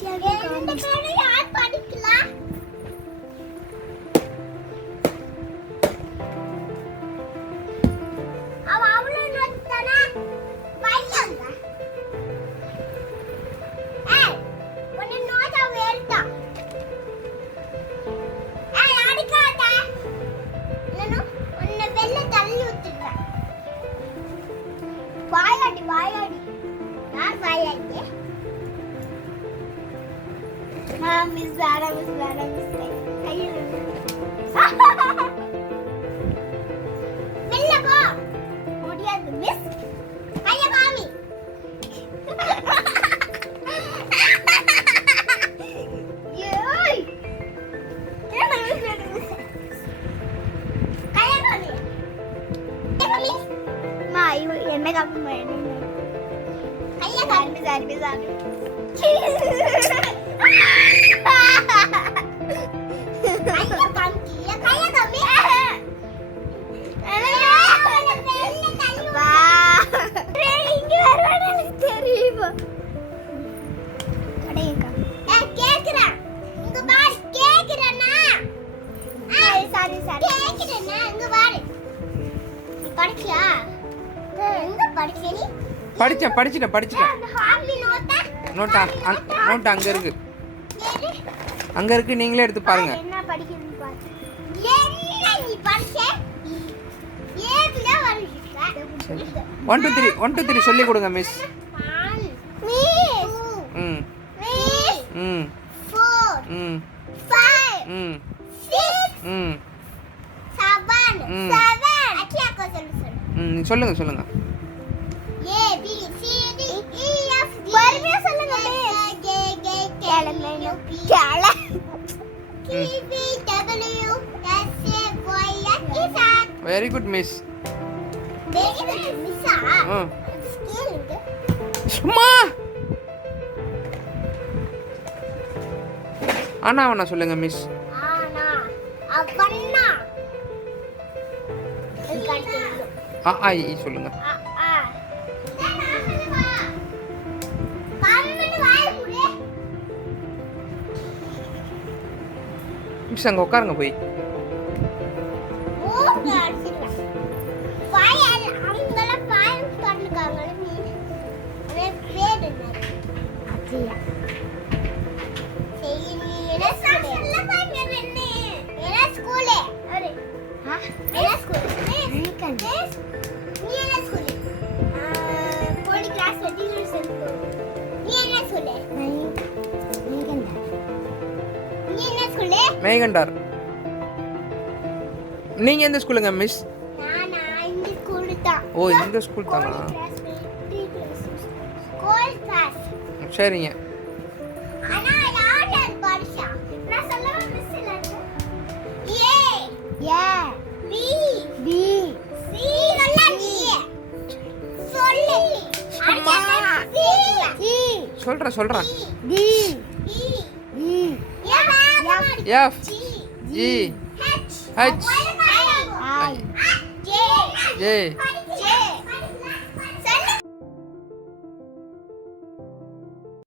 இந்த பேரை யார் படிக்கலாம் ஆ மிஸ் வேற மிஸ் வேற மிஸ் கையில் வெளில போ முடியாது மிஸ் கைய காமி ஏய் படித்தேன் படிச்சிட்டேன் படிச்சிட்டேன். நோட்டு? நோட்டு அங்கே இருக்கு. அங்கே இருக்கு நீங்களே எடுத்து பாருங்க. என்ன படிக்கிறது one two three one two three சொல்லி கொடுங்க மிஸ் ம். ம். ம். ம். ம். ம். செவன் அக்கியாக்கோ சொல்லு சொல்லு ம் சொல்லுங்க சொல்லுங்க. A B C D E F G பொறுமையா சொல்லுங்க மிஸ் ஜே கே கேளங்க கேள கி P W S A Y S Z very good miss very good சும்மா! அண்ணா அவனா சொல்லுங்க மிஸ் கட்டிங்க ஆ ஆ இ சொல்லுங்க. மிஸ் அங்கே உட்காருங்க போய். மேகண்டார். நீங்கள் எந்த ஸ்கூலுங்க மிஸ். ஓ இந்த ஸ்கூல் தானா? சரிங்க. ஆனா யார் யார் படிச்சா நான் சொல்லவா மிஸ்